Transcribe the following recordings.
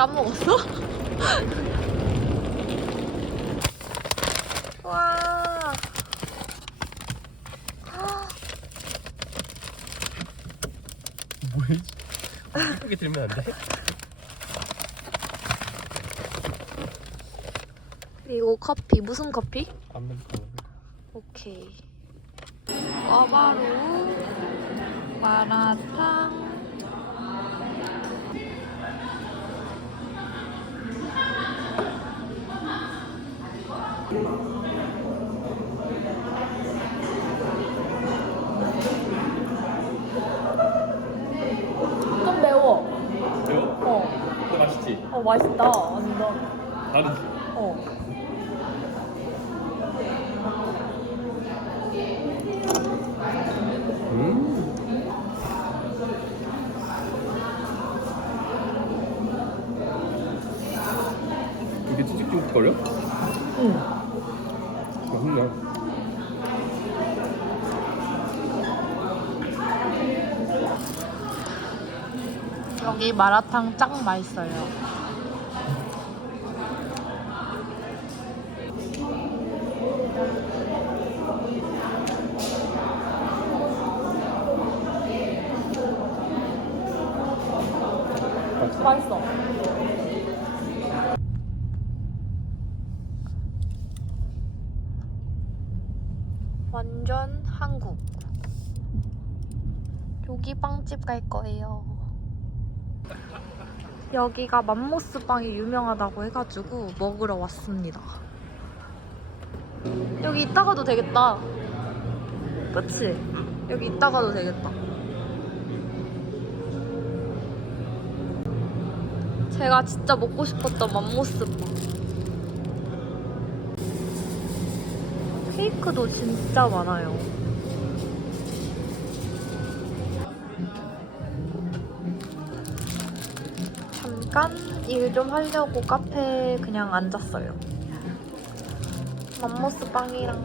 까먹었어? 뭐지? 예쁘게 들면 안 돼? 그리고 커피 무슨 커피? 아메리카노 오케이. 꿔바로 마라탕. 좀 매워. 매워 어, 근데 맛있다. 완전. 다르지? 어. 음 이게 찌직찌직거려? 응. 맛있네 여기 마라탕 짱 맛있어요. 맛있어. 완전 한국. 여기 빵집 갈 거예요. 여기가 맘모스 빵이 유명하다고 해가지고 먹으러 왔습니다. 여기 있다가도 되겠다. 그치? 여기 있다가도 되겠다. 제가 진짜 먹고 싶었던 맘모스 빵. 케이크도 진짜 많아요. 잠깐 일 좀 하려고 카페에 그냥 앉았어요. 맘모스 빵이랑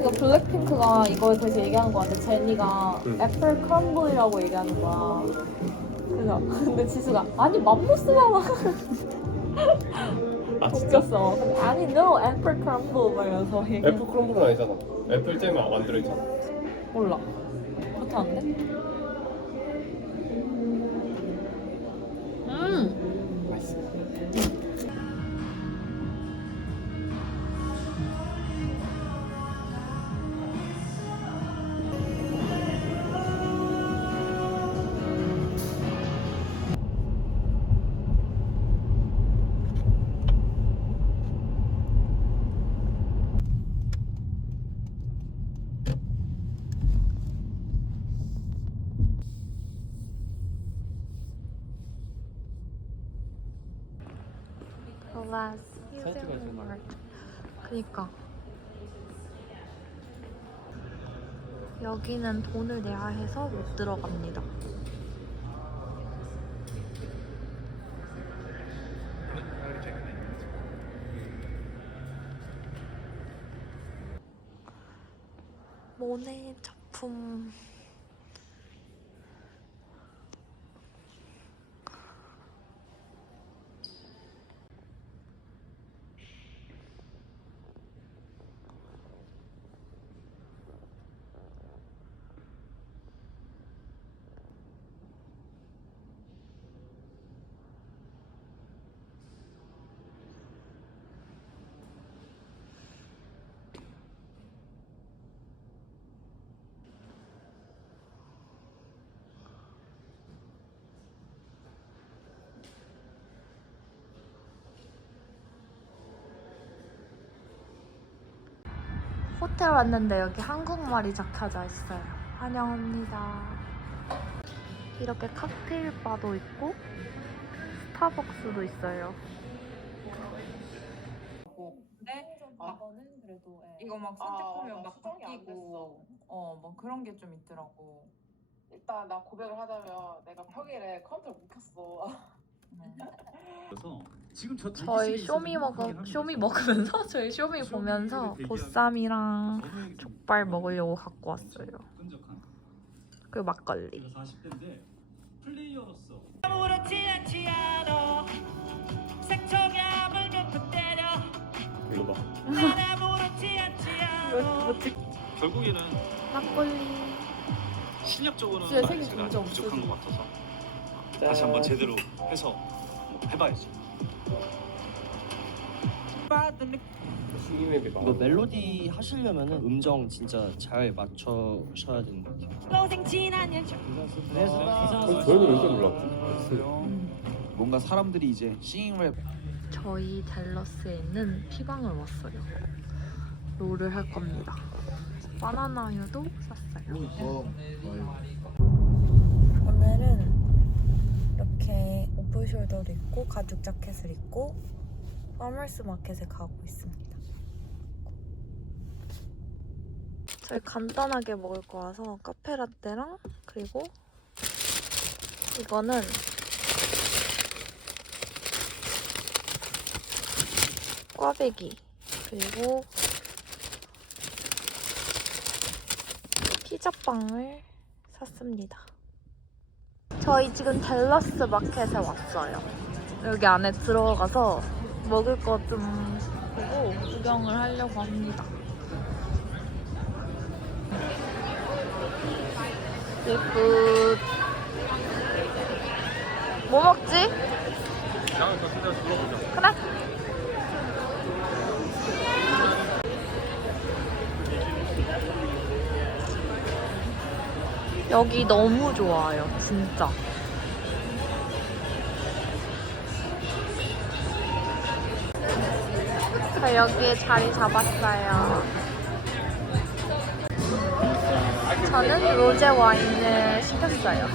이거 블랙핑크가 이거에 대해서 얘기하는 거 같아. 제니가 응. 애플 크럼블이라고 얘기하는 거야. 그래서 근데 지수가 아니 맘모스만 아 진짜? 웃겼어. 근데 아니 no 애플 크럼블 막 이러면서 얘기. 애플 크럼블은 아니잖아 애플 잼 만들어 있잖아 몰라. 그렇다는데? 음. 맛있어 last 사이트가 있을 말. 그니까 여기는 돈을 내야 해서 못 들어갑니다. 모네 호텔 왔는데 여기 한국말이 적혀져 있어요. 환영합니다. 이렇게 칵테일 바도 있고 스타벅스도 있어요. 근데 막 이거는 그래도 예. 이거 막 아, 선택하면 나막 수정이 안 바뀌고 어뭐 그런 게 좀 있더라고. 일단 나 고백을 하자면 내가 평일에 컴퓨터 못 켰어. 음. 그래서 지금 저 저희 쇼미 먹어 쇼미 먹으면서 저희 쇼미 보면서 보쌈이랑 족발 먹으려고 갖고 왔어요. 그리고 막걸리. 그래서 40대인데 플레이어로서 아무렇지 않지 않아 생청야 물면 때려 이거 봐. 난 아무렇지 않지 않아 결국에는 막걸리. 실력적으로는 제가 아직 부족한. 것 같아서 다시 한번 제대로 해서 해봐야지. 봐. 이거 멜로디 하시려면은 음정 진짜 잘 맞춰셔야 되는 것 같아요. 고생 지난 연중 저희는 여기서 놀랐지. 뭔가 사람들이 이제 싱잉랩 저희 댈러스에 있는 피방을 왔어요. 롤을 할 겁니다. 바나나유도 샀어요. 오늘은 숄더를 입고 가죽 자켓을 입고 파머스 마켓에 가고 있습니다. 저희 간단하게 먹을 거라서 카페 라떼랑 그리고 이거는 꽈배기 그리고 피자빵을 샀습니다. 저희 지금 댈러스 마켓에 왔어요. 여기 안에 들어가서 먹을 거좀 보고 구경을 하려고 합니다. 예쁘. 뭐 먹지? 그래. 여기 너무 좋아요, 진짜. 저 여기에 자리 잡았어요. 저는 로제 와인을 시켰어요.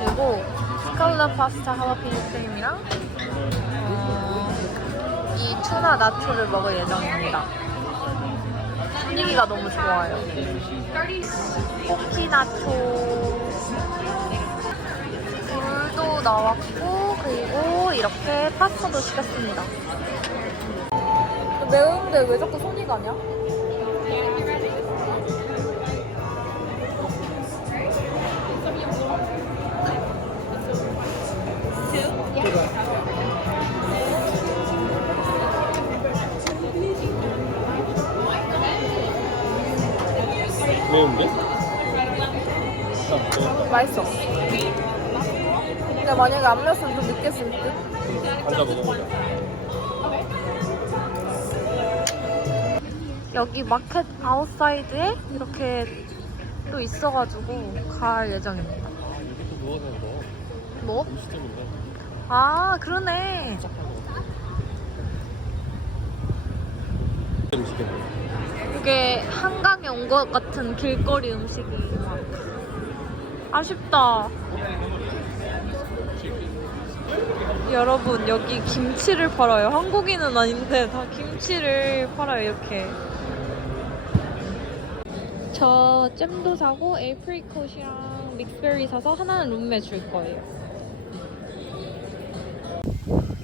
그리고 스칼렛 파스타 하와피뇨 크림이랑 어, 이 투나 나초를 먹을 예정입니다. 분위기가 너무 좋아요. 포키 나초. 굴도 나왔고 그리고 이렇게 파스타도 시켰습니다. 매운데 왜 자꾸 손이 가냐? 매운데? 맛있어. 근데 만약에 안 매웠으면 좀쓸 듯? 앉아 먹어보자. 여기 마켓 아웃사이드에 이렇게 또 있어가지고 갈 예정입니다. 여기 또 누워서 먹어. 뭐? 음식점인데. 아 그러네. 음식점. 이게 한강에 온 것 같은 길거리 음식이 막 아쉽다. 여러분 여기 김치를 팔아요. 한국인은 아닌데 다 김치를 팔아요 이렇게. 저 잼도 사고 에이프리콧이랑 믹스베리 사서 하나는 룸메 줄 거예요.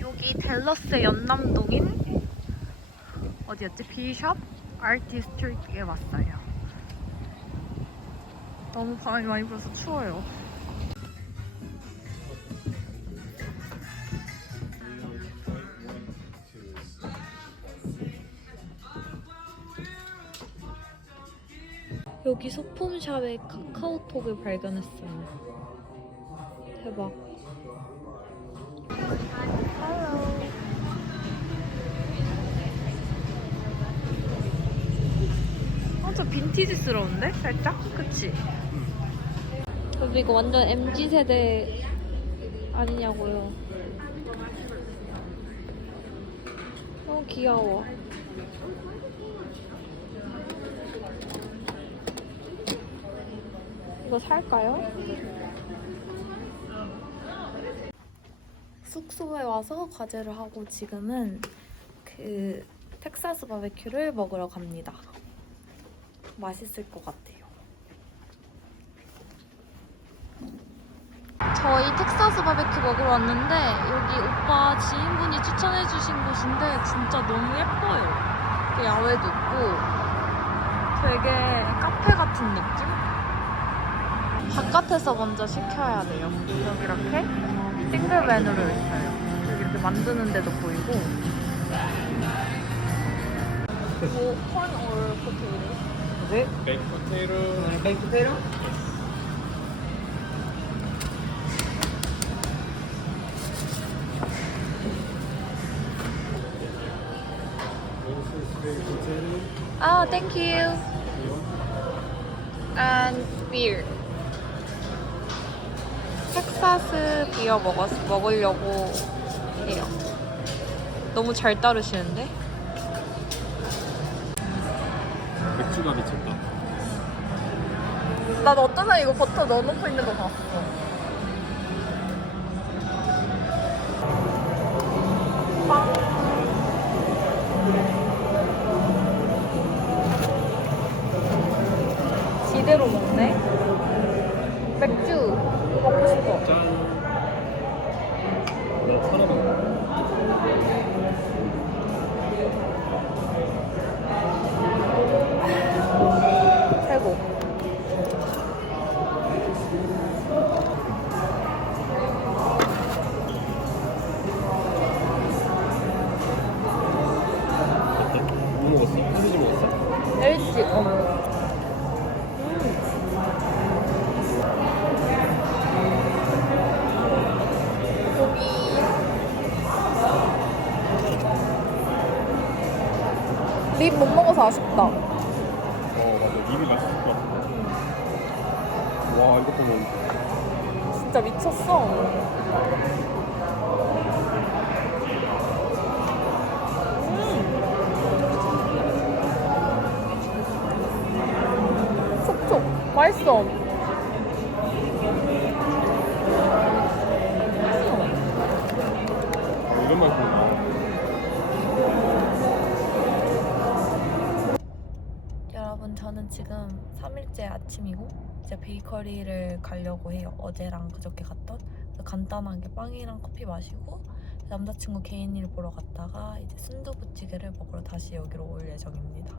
여기 댈러스 연남동인 어디였지? 비숍 아티스트에 왔어요. 너무 바람이 많이 불어서 추워요. 여기 소품샵에 카카오톡을 발견했어요. 대박. 어, 저 빈티지스러운데? 살짝? 그치? 그래도 이거 완전 MG 세대 아니냐고요. 너무 귀여워. 이거 살까요? 숙소에 와서 과제를 하고 지금은 그 텍사스 바베큐를 먹으러 갑니다. 맛있을 것 같아요. 저희 텍사스 바베큐 먹으러 왔는데 여기 오빠 지인분이 추천해주신 곳인데 진짜 너무 예뻐요. 그 야외도 있고 되게 카페 같은 느낌? 바깥에서 먼저 시켜야 돼요. 여기 이렇게 싱글 메뉴로 있어요. 여기 이렇게 만드는 데도 보이고 뭐 콘, or 포 아, thank you. And beer. 텍사스 비어 먹었, 먹으려고 해요. 너무 잘 따르시는데? 맥주가 미쳤다. 난 어떤 사람 이거 버터 넣어놓고 있는 거 봤어. 빵. 먹어서 아쉽다. 어 맞아. 입이 것 같아. 와 이것도 먹. 진짜 미쳤어. 음. 촉촉 맛있어. 3일째 아침이고 이제 베이커리를 가려고 해요. 어제랑 그저께 갔던 간단하게 빵이랑 커피 마시고 남자친구 개인 일 보러 갔다가 이제 순두부찌개를 먹으러 다시 여기로 올 예정입니다.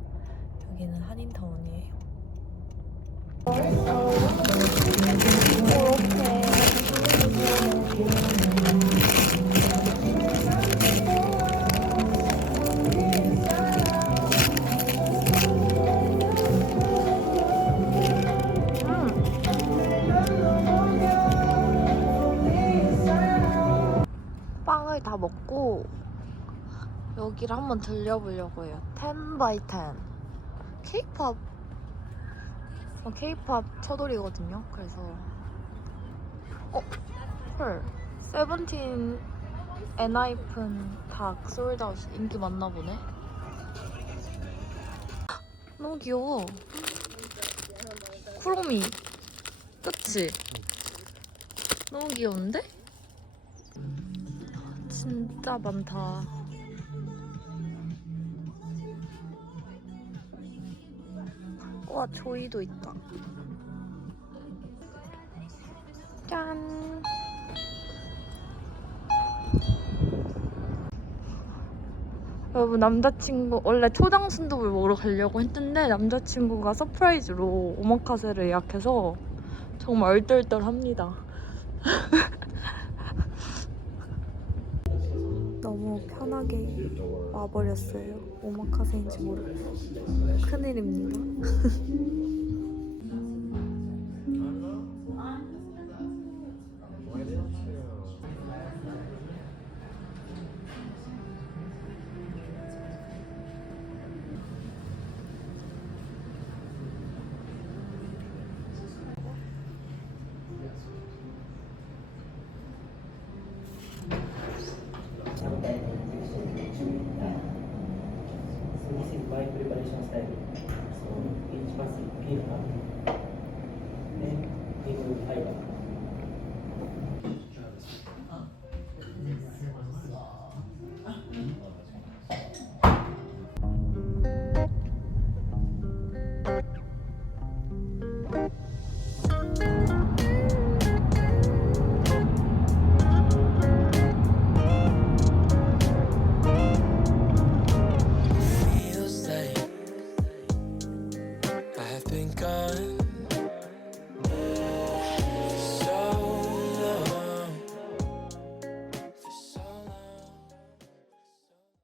여기는 한인타운이에요. 빵을 여기를 한번 들려보려고 해요. 10 by 10. 케이팝 어, 케이팝 쳐돌이거든요. 그래서 어? 헐. 세븐틴 엔하이픈 다 솔드아웃 인기 많나 보네. 너무 귀여워. 쿠로미. 그치? 너무 귀여운데? 진짜 많다. 와 조이도 있다. 짠. 여러분 남자친구 원래 초장 순두부 먹으러 가려고 했는데 남자친구가 서프라이즈로 오마카세를 예약해서 정말 얼떨떨합니다. 편하게 와버렸어요. 오마카세인지 모르겠어요. 큰일입니다.